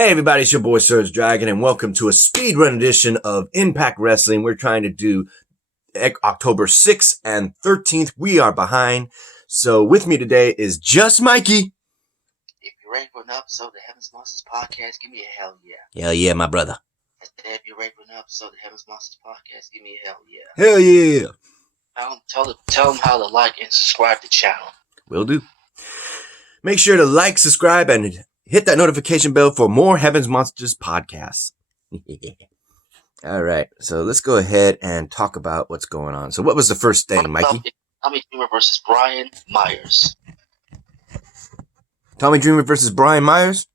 Hey everybody, it's your boy SergDragon, and welcome to a speedrun edition of Impact Wrestling. We're trying to do October 6th and 13th. We are behind. So with me today is just Mikey. If you're ready for an episode of the Heavens Monsters Podcast, give me a hell yeah. Hell yeah, my brother. If you're ready for an episode of the Heavens Monsters Podcast, give me a hell yeah. Hell yeah. Tell them how to like and subscribe to the channel. Will do. Make sure to like, subscribe, and hit that notification bell for more Heavens Monsters podcasts. All right, so let's go ahead and talk about what's going on. So what was the first thing, Mikey? Tommy Dreamer versus Brian Myers. Tommy Dreamer versus Brian Myers?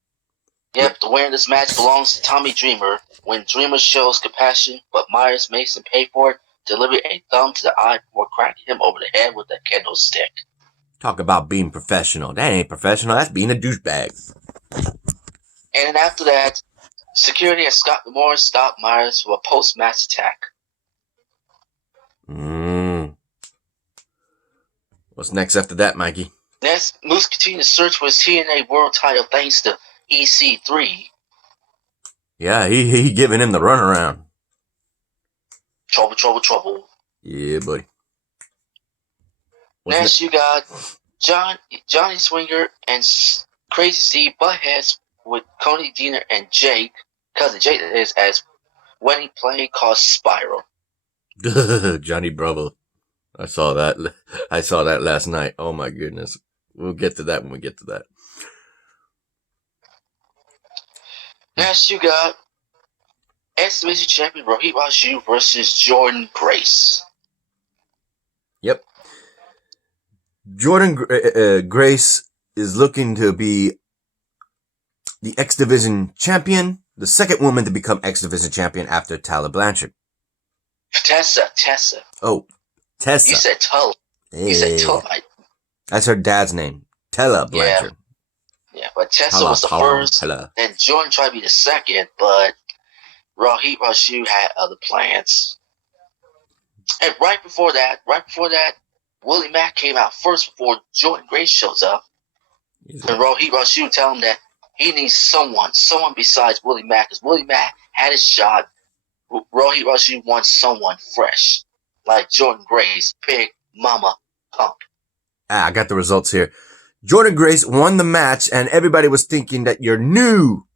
Yep, the winner of this match belongs to Tommy Dreamer. When Dreamer shows compassion, but Myers makes him pay for it, deliver a thumb to the eye before cracking him over the head with a kendo stick. Talk about being professional. That ain't professional. That's being a douchebag. And then after that, security and Scott Moore stopped Myers for a post-match attack. What's next after that, Mikey? Next, Moose continued to search for his TNA World title thanks to EC3. Yeah, he giving him the runaround. Trouble. Yeah, buddy. Next, you got Johnny Swinger and Crazy Steve butt heads with Coney Diener and Jake, cousin Jake is, as wedding play called Spiral. Johnny Bravo. I saw that last night. Oh my goodness. We'll get to that when we get to that. Next, you got X-Division champion Rohit Raju versus Jordan Grace. Yep. Jordan Grace is looking to be the X-Division champion, the second woman to become X-Division champion after Tala Blanchard. Tessa. Oh, Tessa. You said Tull. Hey. You said Tull. That's her dad's name. Tala Blanchard. Yeah, but Tessa was the first, and Jordan tried to be the second, but Rohit Raju had other plans. And right before that, Willie Mack came out first before Jordan Grace shows up. And Rohit Raju tell him that he needs someone besides Willie Mack, because Willie Mack had his shot. Rohit Raju wants someone fresh, like Jordan Grace, Big Mama Pump. I got the results here. Jordan Grace won the match, and everybody was thinking that your new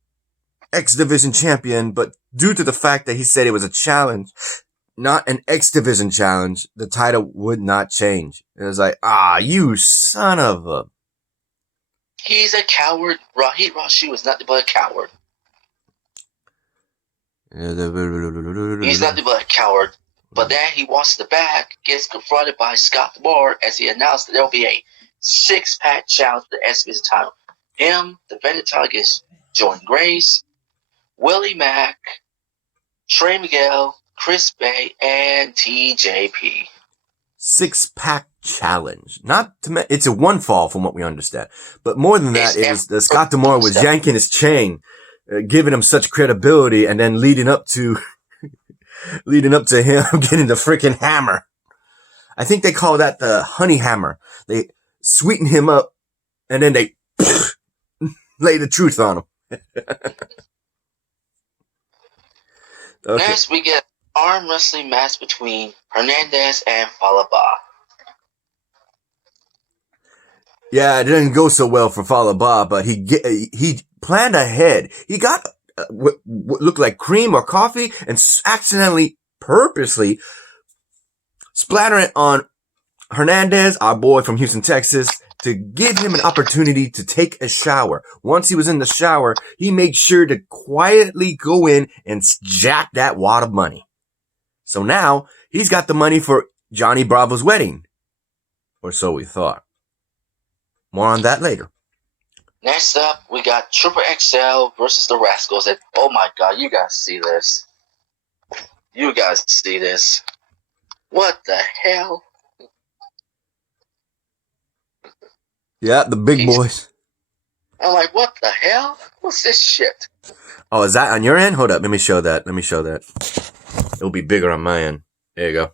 X-Division champion, but due to the fact that he said it was a challenge, not an X-Division challenge, the title would not change. It was like, you son of a... He's a coward. Rohit Raju is nothing but a coward. He's nothing but a coward. But then he walks to the back, gets confronted by Scott Moore as he announced that there will be a 6-pack challenge for the X-Division title. Him, defending title against Jordan Grace, Willie Mack, Trey Miguel, Chris Bay, and TJP. 6-pack challenge. It's a one fall from what we understand. But more than that is that Scott D'Amore was yanking his chain, giving him such credibility, and then leading up to him getting the freaking hammer. I think they call that the honey hammer. They sweeten him up, and then they lay the truth on him. Okay. Next, we get arm wrestling match between Hernandez and Falaba. Yeah, it didn't go so well for Falaba, but he planned ahead. He got what looked like cream or coffee and accidentally, purposely splatter it on Hernandez, our boy from Houston, Texas, to give him an opportunity to take a shower. Once he was in the shower, he made sure to quietly go in and jack that wad of money. So now he's got the money for Johnny Bravo's wedding. Or so we thought. More on that later. Next up, we got Triple XL versus the Rascals. And oh my god, you guys see this. What the hell? Yeah, the big boys. I'm like, what the hell? What's this shit? Oh, is that on your end? Hold up, let me show that. It'll be bigger on my end. There you go.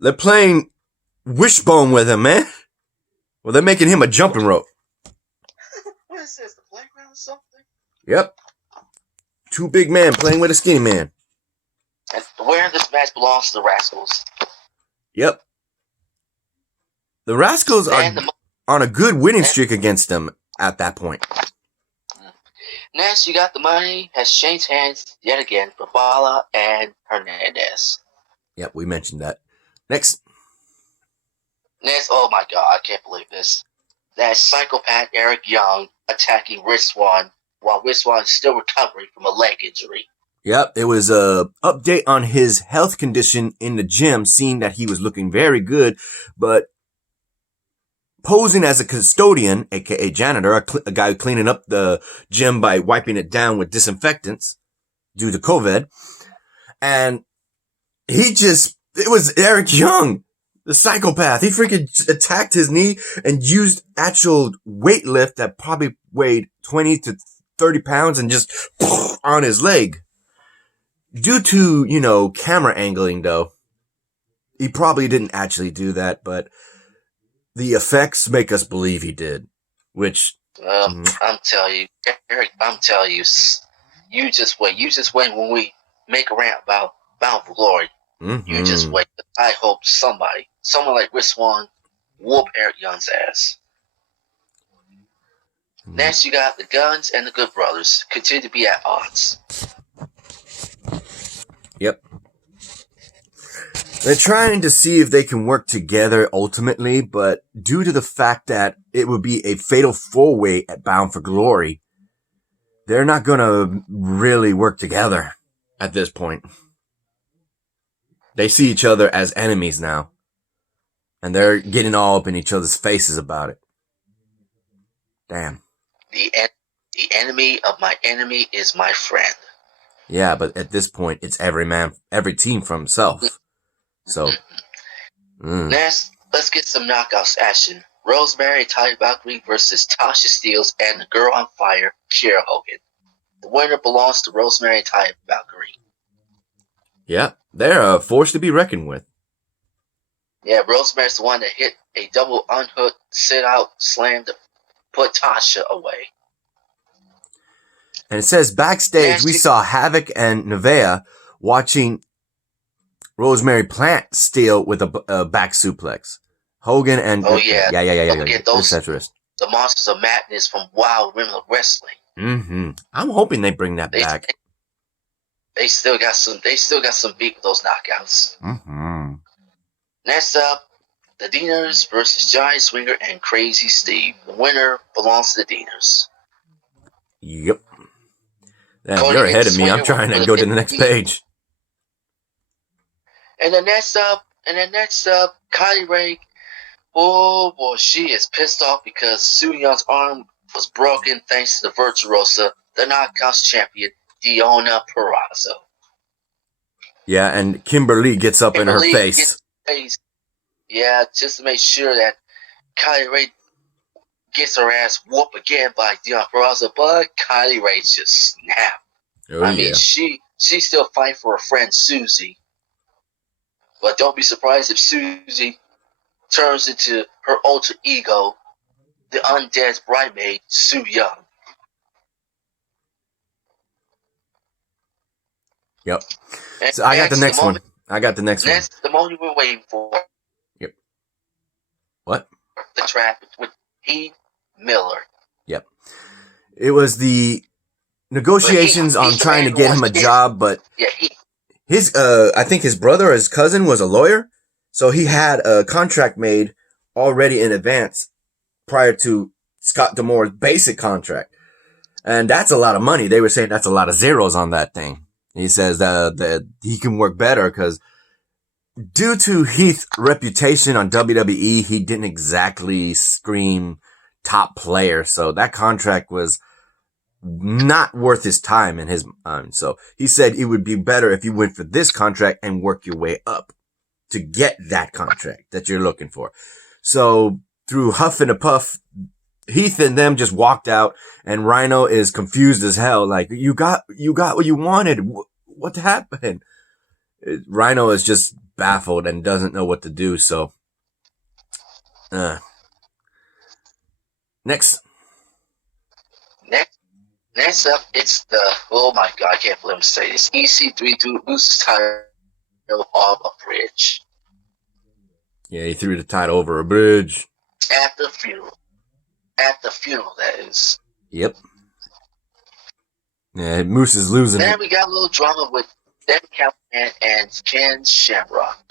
They're playing Wishbone with him, man. Well, they're making him a jumping rope. is this? The playground or something? Yep. Two big men playing with a skinny man. And the winner of this match belongs to the Rascals. Yep. The Rascals are on a good winning streak against them at that point. Next, you got the money has changed hands yet again for Bala and Hernandez. Yep, we mentioned that. Next, oh my god, I can't believe this. That psychopath Eric Young attacking Rizwan while Rizwan is still recovering from a leg injury. Yep, it was a update on his health condition in the gym, seeing that he was looking very good, but posing as a custodian, aka janitor, a guy cleaning up the gym by wiping it down with disinfectants due to COVID. And it was Eric Young, the psychopath. He freaking attacked his knee and used actual weight lift that probably weighed 20 to 30 pounds and just on his leg. Due to, camera angling though, he probably didn't actually do that, but the effects make us believe he did, which... I'm telling you, Eric, you just wait. You just wait when we make a rant about Bound for Glory. Mm-hmm. You just wait. I hope someone like Rizwan, whoop Eric Young's ass. Mm-hmm. Next, you got the Guns and the Good Brothers continue to be at odds. Yep. They're trying to see if they can work together ultimately, but due to the fact that it would be a fatal four-way at Bound for Glory, they're not going to really work together at this point. They see each other as enemies now, and they're getting all up in each other's faces about it. Damn. The enemy of my enemy is my friend. Yeah, but at this point, it's every team for himself. So, Next, let's get some knockouts action. Rosemary Ty Valkyrie versus Tasha Steelz and the Girl on Fire, Kiera Hogan. The winner belongs to Rosemary Ty Valkyrie. Yeah, they're a force to be reckoned with. Yeah, Rosemary's the one that hit a double unhook sit-out slam to put Tasha away. And it says backstage we saw Havoc and Nevaeh watching Rosemary plant Steel with a back suplex. Hogan and Don't forget those the Monsters of Madness from Wild Women of Wrestling. Mm-hmm. I'm hoping they bring that back. They still got some beat with those knockouts. Mm-hmm. Next up, the Deaners versus Giant Swinger and Crazy Steve. The winner belongs to the Deaners. Yep. Damn, you're ahead of me. I'm trying to go to the next page. And then next up, Kylie Ray. Oh boy, she is pissed off because Su Young's arm was broken thanks to the Virtuosa, the Knockouts champion, Deonna Purrazzo. Yeah, and Kimberly gets up in her face. Yeah, just to make sure that Kylie Ray gets her ass whooped again by Deonna Purrazzo, but Kylie Ray just snapped. Oh, I mean, she's still fighting for her friend Susie. But don't be surprised if Susie turns into her alter ego, the undead bridesmaid, Su Yung. Yep. So I got the next one. Next, the moment we're waiting for. Yep. What? The trap with Heath Miller. Yep. It was the negotiations on trying to get him a job, but I think his brother or his cousin was a lawyer, so he had a contract made already in advance prior to Scott D'Amore's basic contract. And that's a lot of money. They were saying that's a lot of zeros on that thing. He says that he can work better because due to Heath's reputation on WWE, he didn't exactly scream top player. So that contract was not worth his time in his mind. So he said it would be better if you went for this contract and work your way up to get that contract that you're looking for. So through huff and a puff, Heath and them just walked out, and Rhino is confused as hell. Like, you got what you wanted. What happened? Rhino is just baffled and doesn't know what to do. So, next. Next up, it's the, oh my god, I can't believe I'm saying this. EC3 loses title off a bridge. Yeah, he threw the title over a bridge. At the funeral. At the funeral, that is. Yep. Yeah, Moose is losing. Then we got a little drama with Devin Callahan and Ken Shamrock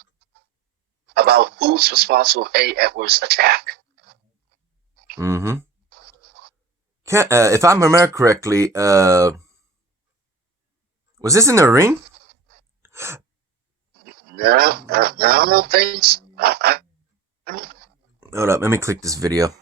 about who's responsible for Eddie Edwards' attack. Mm-hmm. If I remember correctly, was this in the ring? No, I don't think so. Hold up, let me click this video. You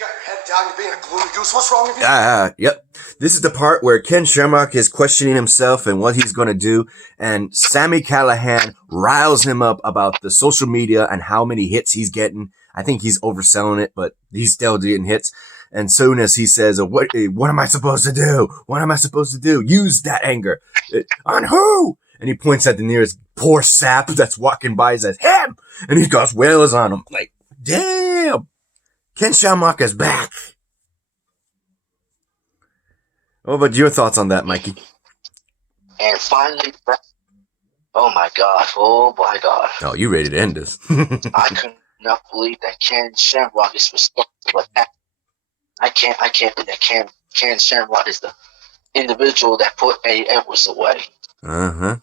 got your head down, you're being a gloomy goose. What's wrong with you? Yep. This is the part where Ken Shamrock is questioning himself and what he's going to do. And Sami Callihan riles him up about the social media and how many hits he's getting. I think he's overselling it, but he's still getting hits. And soon as he says, what am I supposed to do? What am I supposed to do? Use that anger. On who? And he points at the nearest poor sap that's walking by and says, him! And he goes wails on him. Like, damn! Ken Shamrock is back. What about your thoughts on that, Mikey? And finally, oh my god. Oh, you ready to end this? I could not believe that Ken Shamrock is responsible for that. I can't believe that Ken Shamrock is the individual that put Eddie Edwards away.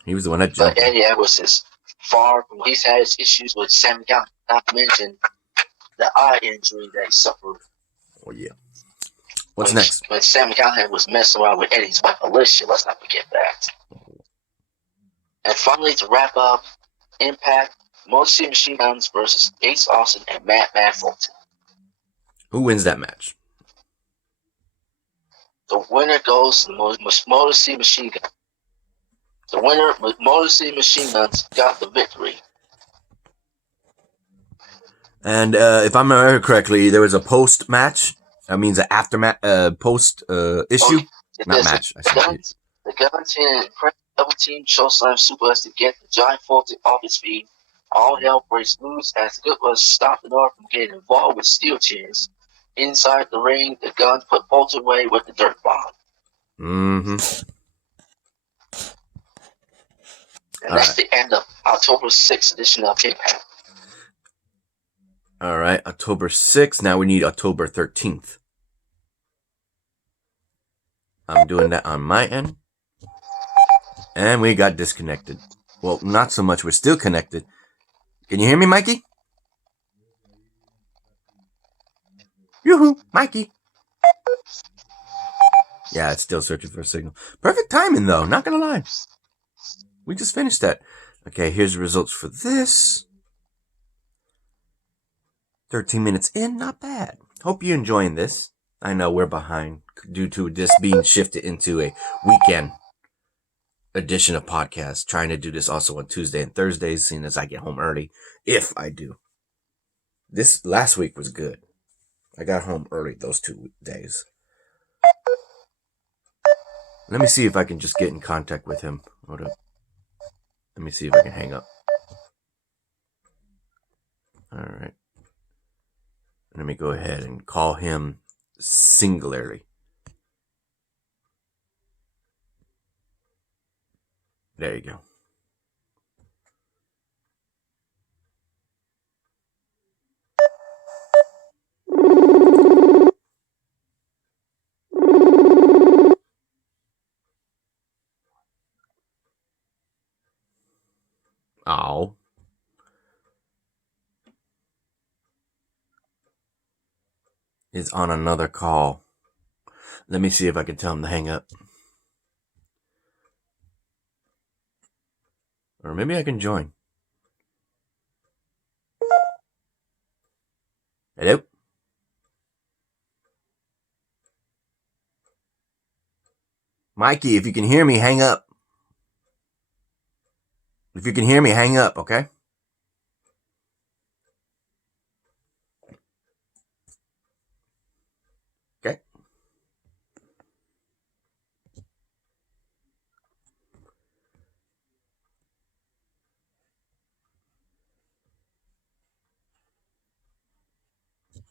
He was the one that jumped. But Eddie Edwards is far from, he's had his issues with Sami Callihan, not to mention the eye injury that he suffered. Oh, yeah. What's next? When Sami Callihan was messing around with Eddie's wife Alicia, let's not forget that. And finally, to wrap up, Impact, Motor City Machine Guns versus Ace Austin and Matt Fulton. Who wins that match? The winner goes to Motor City Machine Guns. The winner, Motor City Machine Guns, got the victory. And if I remember correctly, there was a post match. That means an aftermath, post issue, not match. The Guns hit an impressive double team chokeslam suplex to get the Giant Fulton off his feet. All hell breaks loose as the Good Brothers stop the North from getting involved with steel chairs. Inside the ring, the Guns put Fulton away with the dirt bomb. Mm-hmm. And that's the end of October 6th edition of Impact. All right, October 6th. Now we need October 13th. I'm doing that on my end. And we got disconnected. Well, not so much. We're still connected. Can you hear me, Mikey? Yoo-hoo, Mikey. Yeah, it's still searching for a signal. Perfect timing, though. Not gonna lie. We just finished that. Okay, here's the results for this. 13 minutes in, not bad. Hope you're enjoying this. I know we're behind due to this being shifted into a weekend edition of podcast. Trying to do this also on Tuesday and Thursdays, seeing as I get home early. If I do. This last week was good. I got home early those 2 days. Let me see if I can just get in contact with him. Hold up. Let me see if I can hang up. Alright. Let me go ahead and call him singularly. There you go. Oh. Is on another call. Let me see if I can tell him to hang up. Or maybe I can join. Hello? Mikey, if you can hear me, hang up. If you can hear me, hang up, okay? Okay.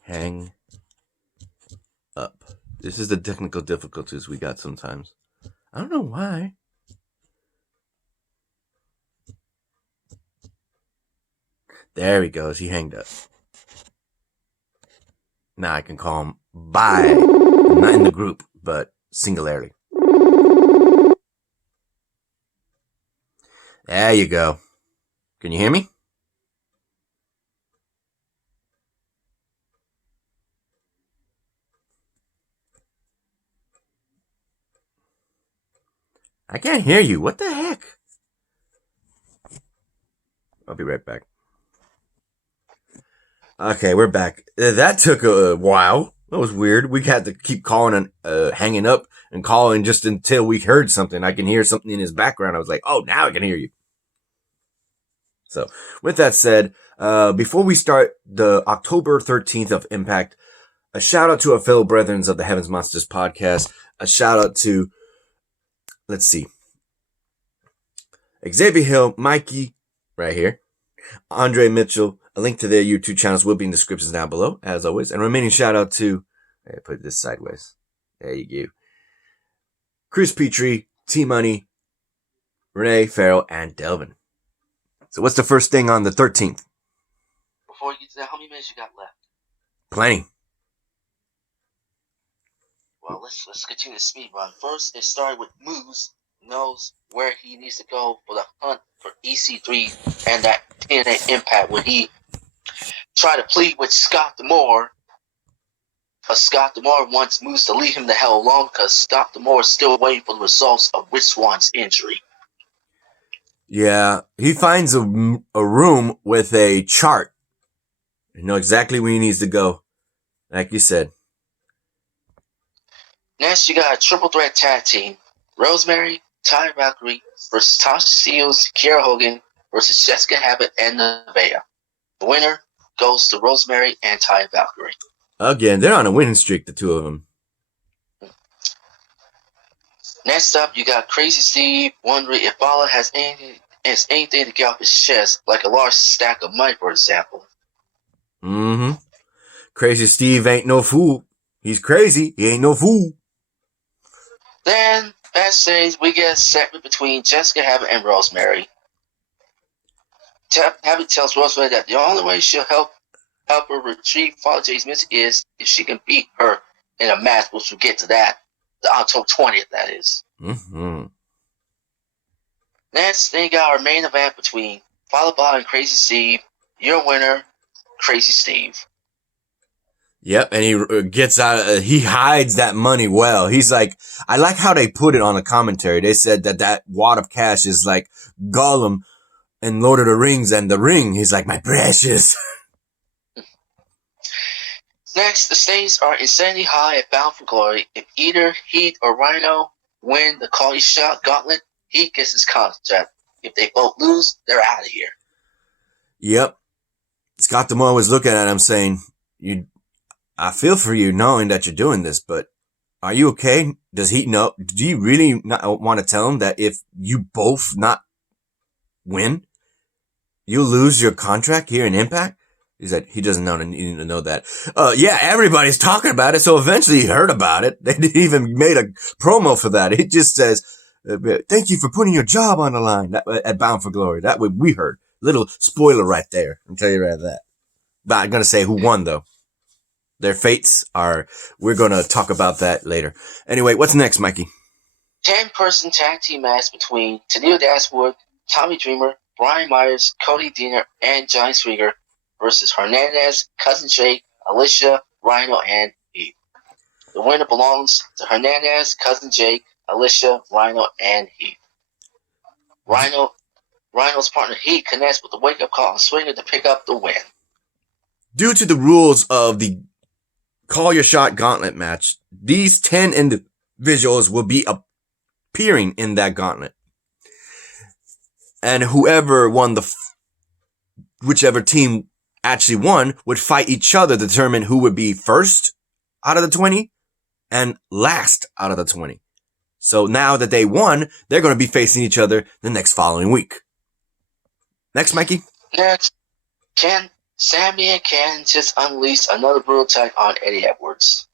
Hang up. This is the technical difficulties we got sometimes. I don't know why. There he goes. He hanged up. Now I can call him bye. Not in the group, but singularly. There you go. Can you hear me? I can't hear you. What the heck? I'll be right back. Okay, we're back. That took a while. That was weird. We had to keep calling and hanging up and calling just until we heard something. I can hear something in his background. I was like, oh, now I can hear you. So, with that said, before we start the October 13th of Impact, a shout out to our fellow brethren of the Heavens Monsters podcast. A shout out to, let's see, Xavier Hill, Mikey, right here, Andre Mitchell. A link to their YouTube channels will be in the descriptions down below, as always. And remaining shout out to, I put this sideways. There you go. Chris Petrie, T-Money, Renee, Farrell, and Delvin. So what's the first thing on the 13th? Before you get to that, how many minutes you got left? Plenty. Well, let's continue the speed run. First, it started with Moose knows where he needs to go for the hunt for EC3 and that TNA Impact when he tried to plead with Scott D'Amore. But Scott D'Amore wants Moose to leave him the hell alone because Scott D'Amore is still waiting for the results of Rich Swan's injury. Yeah, he finds a room with a chart. You know exactly where he needs to go, like you said. Next, you got a triple threat tag team. Rosemary, Ty Valkyrie versus Tasha Steelz, Kiera Hogan versus Jessica Habit and Nevaeh. The winner goes to Rosemary and Ty Valkyrie. Again, they're on a winning streak, the two of them. Next up, you got Crazy Steve wondering if Bala has anything to get off his chest, like a large stack of money, for example. Mm-hmm. Crazy Steve ain't no fool. He's crazy. He ain't no fool. Then, backstage, we get a segment between Jessica Habit and Rosemary. Habit tells Rosemary that the only way she'll help her retrieve Father Jay's message is if she can beat her in a match, which we'll get to that. The October 20th, that is. Mm-hmm. Next, then you got our main event between Father Bob and Crazy Steve. Your winner, Crazy Steve. Yep, and he gets out, he hides that money well. He's like, I like how they put it on the commentary. They said that wad of cash is like Gollum in Lord of the Rings and the ring. He's like, my precious. Next, the stakes are insanely high at Bound for Glory. If either Heat or Rhino win the Call You Shot Gauntlet, Heat gets his contract. If they both lose, they're out of here. Yep. Scott D'Amore was looking at him saying, I feel for you knowing that you're doing this, but are you okay? Does he know? Do you really not want to tell him that if you both not win, you lose your contract here in Impact? He said he doesn't need to know that. Yeah, everybody's talking about it, so eventually he heard about it. They didn't even made a promo for that. It just says, thank you for putting your job on the line at Bound for Glory. That way we heard. Little spoiler right there. I'll tell you right that. Not going to say who won, though. Their fates are, we're going to talk about that later. Anyway, what's next, Mikey? 10-person tag team match between Tennille Dashwood, Tommy Dreamer, Brian Myers, Cody Deaner, and Johnny Swinger versus Hernandez, Cousin Jake, Alicia, Rhino, and Heath. The winner belongs to Hernandez, Cousin Jake, Alicia, Rhino, and Heath. Rhino's partner Heath connects with the wake-up call on Swinger to pick up the win. Due to the rules of the Call Your Shot Gauntlet match, these 10 individuals will be appearing in that gauntlet. And whoever won whichever team actually won would fight each other to determine who would be first out of the 20 and last out of the 20. So now that they won, they're going to be facing each other the next following week. Next, Mikey. Next, Sammy and Ken just unleashed another brutal attack on Eddie Edwards.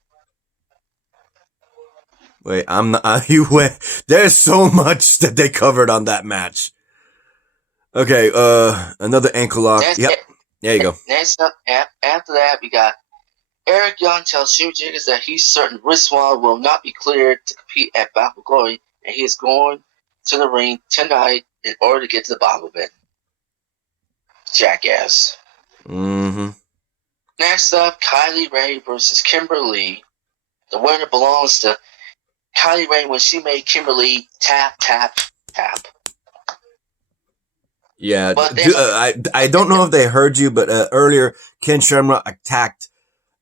Wait, I'm not. You went. There's so much that they covered on that match. Okay, another ankle lock. Yep. There you go. Next up, after that, we got Eric Young tells Jimmy Jacobs that he's certain Riswan will not be cleared to compete at Battle of Glory, and he is going to the ring tonight in order to get to the bottom of it. Jackass. Mm-hmm. Next up, Kylie Ray versus Kimberly. The winner belongs to Kylie Ray when she made Kimberly tap, tap, tap. Yeah, I don't know if they heard you, but earlier Ken Shamrock attacked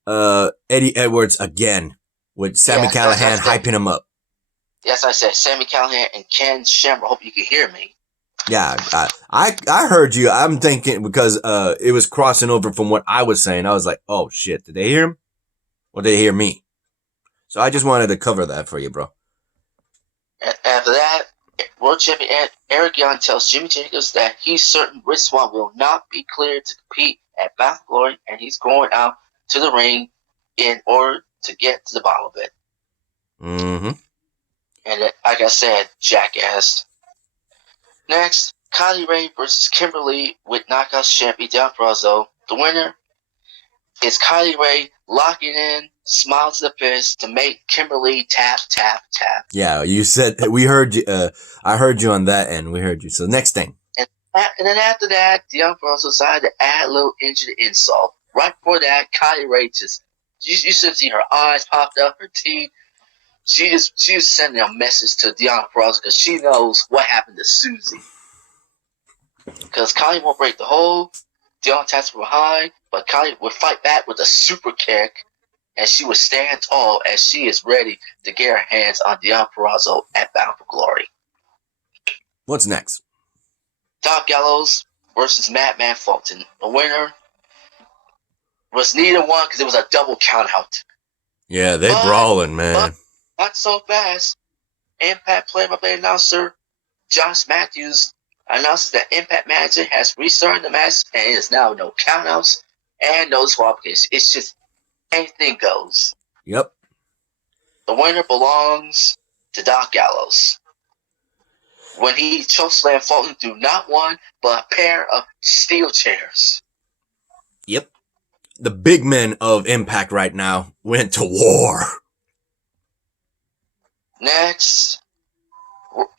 Eddie Edwards again with Sami Callihan hyping him up. Yes, I said Sami Callihan and Ken Shamrock. Hope you can hear me. Yeah, I heard you. I'm thinking because it was crossing over from what I was saying. I was like, oh shit, did they hear him? Or did they hear me? So I just wanted to cover that for you, bro. After that, World Champion Eric Young tells Jimmy Jacobs that he's certain Riswan will not be cleared to compete at Battle of Glory, and he's going out to the ring in order to get to the bottom of it. Mm-hmm. And like I said, jackass. Next, Kylie Ray versus Kimberly with Knockouts champion Deon Purrazzo. The winner is Kylie Ray locking in, smile to the fist to make Kimberly tap, tap, tap. Yeah, you said, we heard you, I heard you on that end. We heard you. So next thing. And then after that, Deon Purrazzo decided to add a little injured insult. Right before that, Kylie Ray just, you should see her eyes popped up, her teeth. She was sending a message to Deon Purrazzo because she knows what happened to Susie. Because Kylie won't break the hold, Deon attacks from behind, but Kylie would fight back with a super kick, and she would stand tall as she is ready to get her hands on Deon Purrazzo at Bound for Glory. What's next? Doc Gallows versus Madman Fulton. The winner was neither one because it was a double countout. Yeah, they brawling, man. But not so fast. Impact play-by-play announcer Josh Matthews announces that Impact Manager has restarted the match and it is now no countouts and no disqualification. It's just anything goes. Yep. The winner belongs to Doc Gallows. When he chokeslammed Fulton through not one, but a pair of steel chairs. Yep. The big men of Impact right now went to war. Next,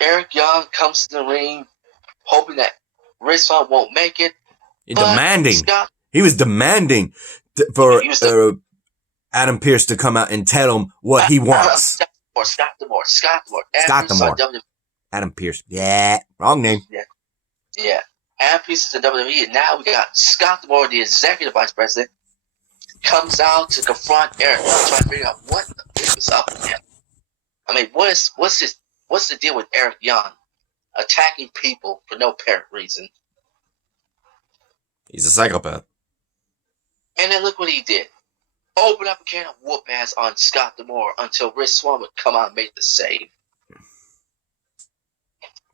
Eric Young comes to the ring, hoping that Riswan won't make it. He was demanding for Adam Pearce to come out and tell him what he wants. Scott D'Amore. Adam Pearce. Yeah, wrong name. Yeah. Adam Pearce is in WWE, and now we got Scott D'Amore, the executive vice president, comes out to confront Eric Young, trying to figure out what the fuck is up with him. I mean, what's the deal with Eric Young attacking people for no apparent reason? He's a psychopath. And then look what he did. Open up a can of whoop ass on Scott D'Amore until Rich Swann would come out and make the save.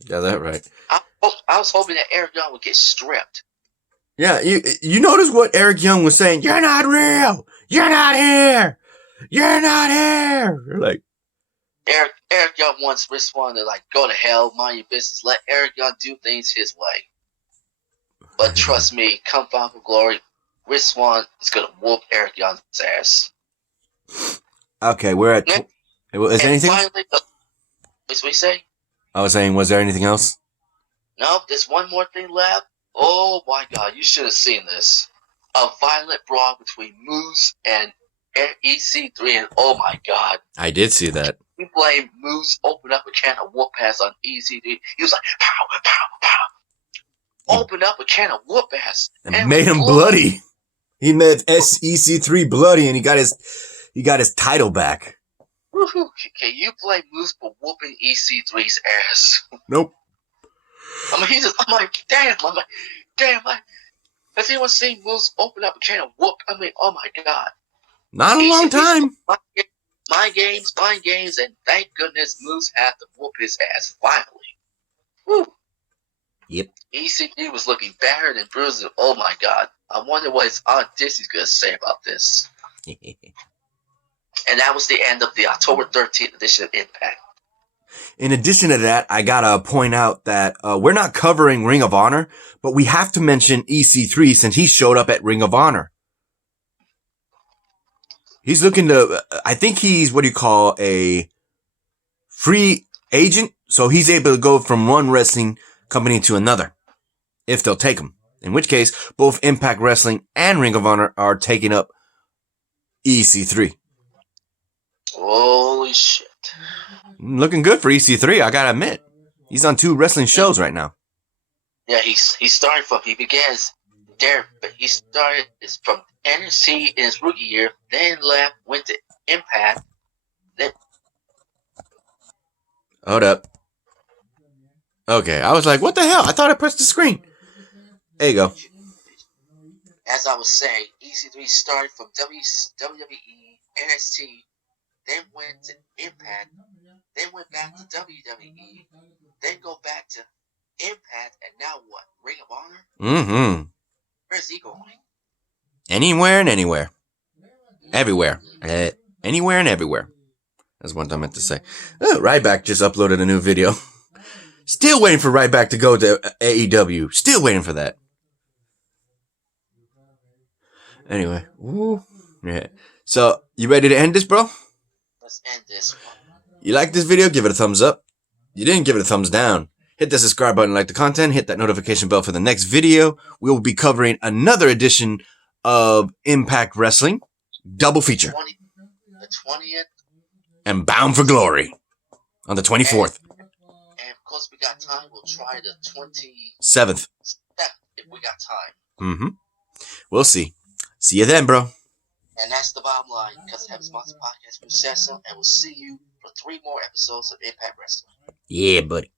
Yeah, that right. I was hoping that Eric Young would get stripped. Yeah, you notice what Eric Young was saying? You're not real. You're not here. You're not here. You're like, Eric Young wants Rich Swann to go to hell, mind your business, let Eric Young do things his way. But trust me, come Bound for Glory, Rich Swann is gonna whoop Eric Young's ass. Okay, we're at. Is there anything? Finally, what's what you say? I was saying, was there anything else? Nope, there's one more thing left. Oh my God, you should have seen this. A violent brawl between Moose and EC3, and oh my God. I did see that. He blamed Moose, opened up a can of whoop ass on EC3. He was like, pow, pow, pow. Opened up a can of whoop ass. And made him bloody. He made EC3 bloody, and he got his title back. Can you blame Moose for whooping EC3's ass? Nope. I'm like, damn. Has anyone seen Moose open up a can of whoop? I mean, oh my God. Not a long time. Mind games, and thank goodness Moose had to whoop his ass finally. Woo. Yep. EC3 was looking battered and bruised. Oh my God. I wonder what his Aunt Dizzy's going to say about this. And that was the end of the October 13th edition of Impact. In addition to that, I gotta point out that we're not covering Ring of Honor, but we have to mention EC3 since he showed up at Ring of Honor. He's looking to, I think he's what you call a free agent, so he's able to go from one wrestling company to another, if they'll take him. In which case, both Impact Wrestling and Ring of Honor are taking up EC3. Holy shit. Looking good for EC3, I gotta admit. He's on 2 wrestling shows right now. Yeah, he started from, he began there, but he started from NXT in his rookie year, then left, went to Impact, then... Hold up. Okay, I was like, what the hell? I thought I pressed the screen. There you go. As I was saying, EC3 started from WWE, NXT, then went to Impact, then went back to WWE, then go back to Impact, and now what? Ring of Honor? Mm-hmm. Where's he going? Anywhere and anywhere. Everywhere. Anywhere and everywhere. That's what I meant to say. Oh, Ryback just uploaded a new video. Still waiting for Ryback to go to AEW. Still waiting for that. Anyway. Ooh. Yeah. So, you ready to end this, bro? Let's end this one. You like this video? Give it a thumbs up. You didn't give it a thumbs down. Hit the subscribe button, like the content, hit that notification bell for the next video. We will be covering another edition of Impact Wrestling. Double feature. The 20th. And Bound for Glory on the 24th. And of course, we got time. We'll try the 27th. If we got time. Mm-hmm. We'll see. See you then, bro. And that's the bottom line. Because of Heaven's Monster Podcast, we said so. And we'll see you for 3 more episodes of Impact Wrestling. Yeah, buddy.